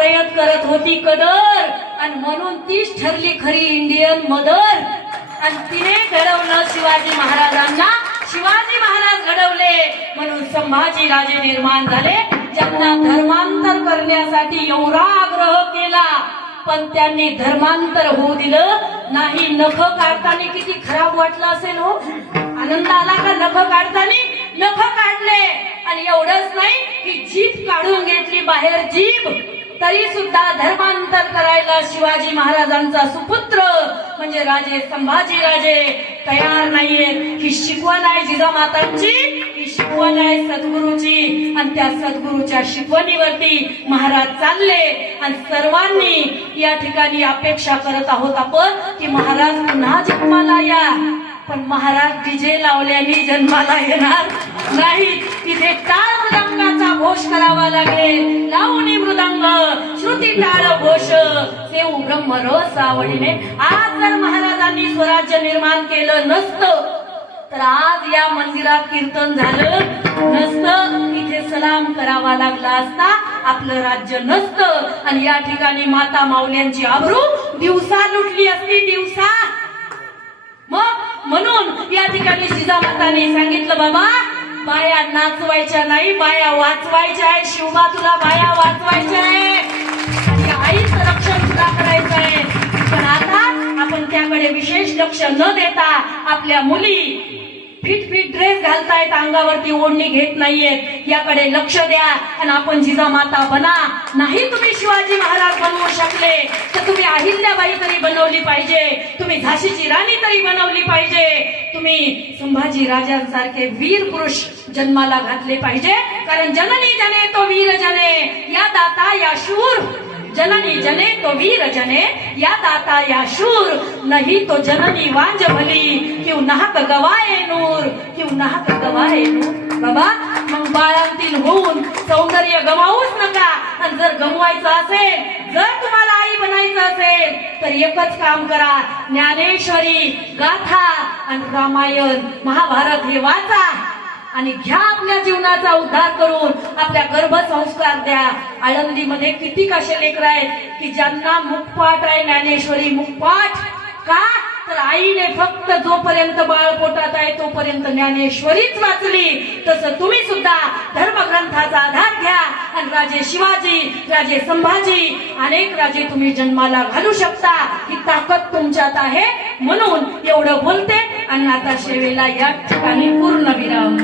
रयत करत होती कदर, आणि म्हणून तीच ठरली खरी इंडियन मदर. आणि तिने घडवलं शिवाजी महाराजांना, शिवाजी महाराज घडवले म्हणून संभाजी राजे निर्माण झाले, ज्यांना धर्मांतर करण्यासाठी एवढा आग्रह केला पण त्यांनी धर्मांतर होऊ दिलं नाही. नख काढताना किती खराब वाटलं असेल हो, आनंद आला का नख काढताना? नख काढले आणि एवढंच नाही की जीभ काढून घेतली बाहेर, जीभ, तरी सुद्धा धर्मांतर करायला शिवाजी महाराजांचा सुपुत्र म्हणजे राजे संभाजी राजे तयार नाहीयेत. ही शिकवण आहे जिजामातांची, ही शिकवण आहे सद्गुरूची, आणि त्या सद्गुरूच्या शिकवणीवरती महाराज चालले. आणि सर्वांनी या ठिकाणी अपेक्षा करत आहोत आपण की महाराज पुन्हा जन्माला या, पण महाराज डीजे लावल्याने जन्माला येणार नाही. तिथे टाळ मृदंगाचा घोष करावा लागेल, लावणी मृदंग श्रुती टाळ घोष सेऊ ब्रह्मरस आवडीने. आज जर महाराजांनी स्वराज्य निर्माण केलं नसतं तर आज या मंदिरात कीर्तन झालं नसतं, इथे सलाम करावा लागला असता, आपलं राज्य नसतं, आणि या ठिकाणी माता माऊल्यांची आबरू दिवसा लुटली असती, दिवसा. मग म्हणून या ठिकाणी जिजामाताने सांगितलं, बाबा बाया नाचवायच्या नाही, बाया वाचवायच्या आहे. शिवबा तुला बाया वाचवायच्या आहे आणि आईचं रक्षण तुला करायचं आहे. पण आता आपण त्याकडे विशेष लक्ष न देता आपल्या मुली फिट ड्रेस घालतायत, अंगावरती ओढणी घेत नाहीयेत, याकडे लक्ष द्या आणि आपण जिजामाता बना. नाही तुम्ही शिवाजी महाराज बनवू शकले तर तुम्ही अहिल्याबाई तरी बनवली पाहिजे, तुम्ही झाशीची राणी तरी बनवली पाहिजे, तुम्ही संभाजी राजांसारखे वीर पुरुष जन्माला घातले पाहिजे. कारण जननी जने तो वीर जने या दाता या शूर, जननी जने तो वीर जने या दाता या शूर, नहीं तो जननी वांज भली क्यों नाहक गवाए नूर, क्यों नाहक गवाए नूर. बाबा मग बाळांतील होऊन सौंदर्य गमावूच नका. आणि जर गमवायचं असेल, जर तुम्हाला आई बनायचं असेल तर एकच काम करा, ज्ञानेश्वरी गाथा आणि रामायण महाभारत हे वाचा आणि घ्या आपल्या जीवनाचा उद्धार करून आपल्या गर्भसंस्कार द्या. आळंदीमध्ये किती कसे लेकर आहेत की ज्यांना मुखपाठ आहे, ज्ञानेश्वरी मुखपाठ. का तर आईने फक्त जोपर्यंत बाळ पोटात आहे तोपर्यंत ज्ञानेश्वरीच वाचली. तसं तुम्ही सुद्धा धर्मग्रंथाचा आधार घ्या आणि राजे शिवाजी, राजे संभाजी, अनेक राजे तुम्ही जन्माला घालू शकता. ही ताकद तुमच्यात आहे. म्हणून एवढं बोलते आणि आता सेवेला या ठिकाणी पूर्ण विराम.